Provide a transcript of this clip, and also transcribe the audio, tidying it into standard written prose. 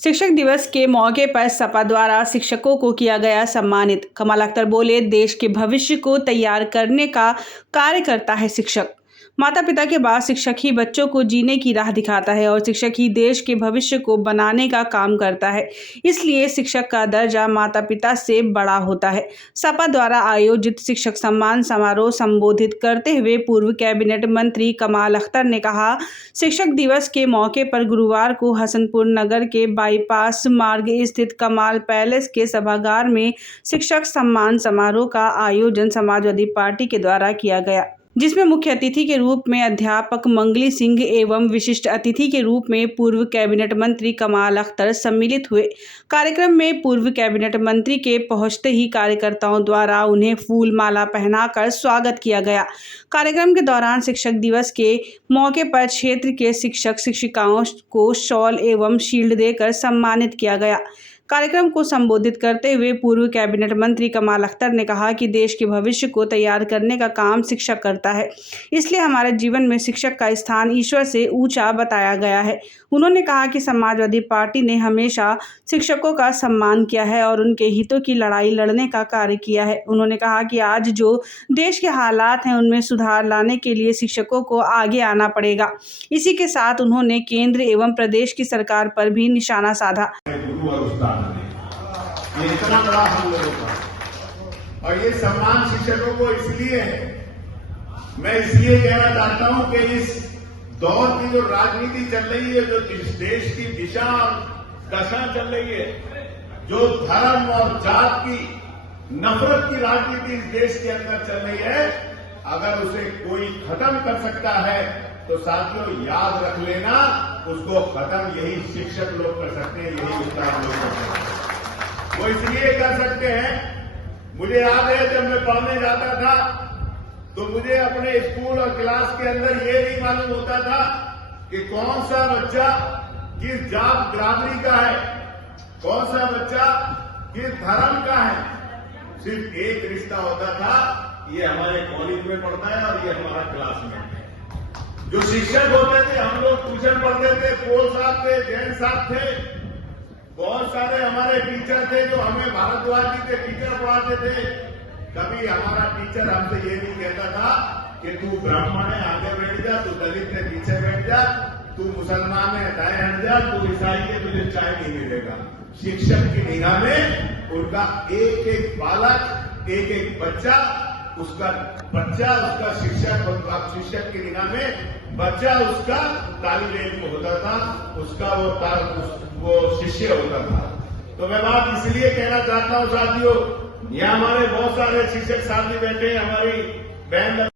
शिक्षक दिवस के मौके पर सपा द्वारा शिक्षकों को किया गया सम्मानित। कमाल अख्तर बोले, देश के भविष्य को तैयार करने का कार्य करता है शिक्षक। माता पिता के बाद शिक्षक ही बच्चों को जीने की राह दिखाता है और शिक्षक ही देश के भविष्य को बनाने का काम करता है। इसलिए शिक्षक का दर्जा माता पिता से बड़ा होता है। सपा द्वारा आयोजित शिक्षक सम्मान समारोह संबोधित करते हुए पूर्व कैबिनेट मंत्री कमाल अख्तर ने कहा, शिक्षक दिवस के मौके पर गुरुवार को हसनपुर नगर के बाईपास मार्ग स्थित कमाल पैलेस के सभागार में शिक्षक सम्मान समारोह का आयोजन समाजवादी पार्टी के द्वारा किया गया, जिसमें मुख्य अतिथि के रूप में अध्यापक मंगली सिंह एवं विशिष्ट अतिथि के रूप में पूर्व कैबिनेट मंत्री कमाल अख्तर सम्मिलित हुए। कार्यक्रम में पूर्व कैबिनेट मंत्री के पहुंचते ही कार्यकर्ताओं द्वारा उन्हें फूल माला पहनाकर स्वागत किया गया। कार्यक्रम के दौरान शिक्षक दिवस के मौके पर क्षेत्र के शिक्षक शिक्षिकाओं को शॉल एवं शील्ड देकर सम्मानित किया गया। कार्यक्रम को संबोधित करते हुए पूर्व कैबिनेट मंत्री कमाल अख्तर ने कहा कि देश के भविष्य को तैयार करने का काम शिक्षक करता है, इसलिए हमारे जीवन में शिक्षक का स्थान ईश्वर से ऊंचा बताया गया है। उन्होंने कहा कि समाजवादी पार्टी ने हमेशा शिक्षकों का सम्मान किया है और उनके हितों की लड़ाई लड़ने का कार्य किया है। उन्होंने कहा कि आज जो देश के हालात हैं उनमें सुधार लाने के लिए शिक्षकों को आगे आना पड़ेगा। इसी के साथ उन्होंने केंद्र एवं प्रदेश की सरकार पर भी निशाना साधा। ये इतना बड़ा हम लोगों का, और ये सम्मान शिक्षकों को इसलिए है, मैं इसलिए कहना चाहता हूं कि इस दौर की जो राजनीति चल रही है, जो देश की दिशा दशा चल रही है, जो धर्म और जात की नफरत की राजनीति इस देश के अंदर चल रही है, अगर उसे कोई खत्म कर सकता है तो साथियों याद रख लेना, उसको खत्म यही शिक्षक लोग कर सकते हैं, यही उस्ताद लोग कर सकते हैं। वो इसलिए कर सकते हैं, मुझे याद है जब मैं पढ़ने जाता था तो मुझे अपने स्कूल और क्लास के अंदर ये नहीं मालूम होता था कि कौन सा बच्चा किस जात बिरादरी का है, कौन सा बच्चा किस धर्म का है। सिर्फ एक रिश्ता होता था, ये हमारे कॉलेज में पढ़ता है और ये हमारा क्लासमेट है। जो शिक्षक होते थे, हम लोग ट्यूशन पढ़ते थे, पोल साहब थे, जैन साहब थे, बहुत सारे हमारे टीचर थे जो हमें भारद्वाज जी के टीचर पढ़ाते थे। कभी हमारा टीचर हमसे ये नहीं कहता था कि तू ब्राह्मण है आगे बैठ जा, तू दलित है पीछे बैठ जा, तू मुसलमान है दाएं हट जा, तू ईसाई है तुझे चाय नहीं मिलेगा। शिक्षक की निगाह में उनका एक एक बालक, एक एक बच्चा, उसका शिक्षक, और शिक्षक की निगाह में बच्चा उसका तालिब इल्म होता था, उसका वो शिष्य होता था। तो मैं बात इसलिए कहना चाहता हूं साथियों, यहाँ हमारे बहुत सारे शिक्षक साथी बैठे हैं, हमारी बहन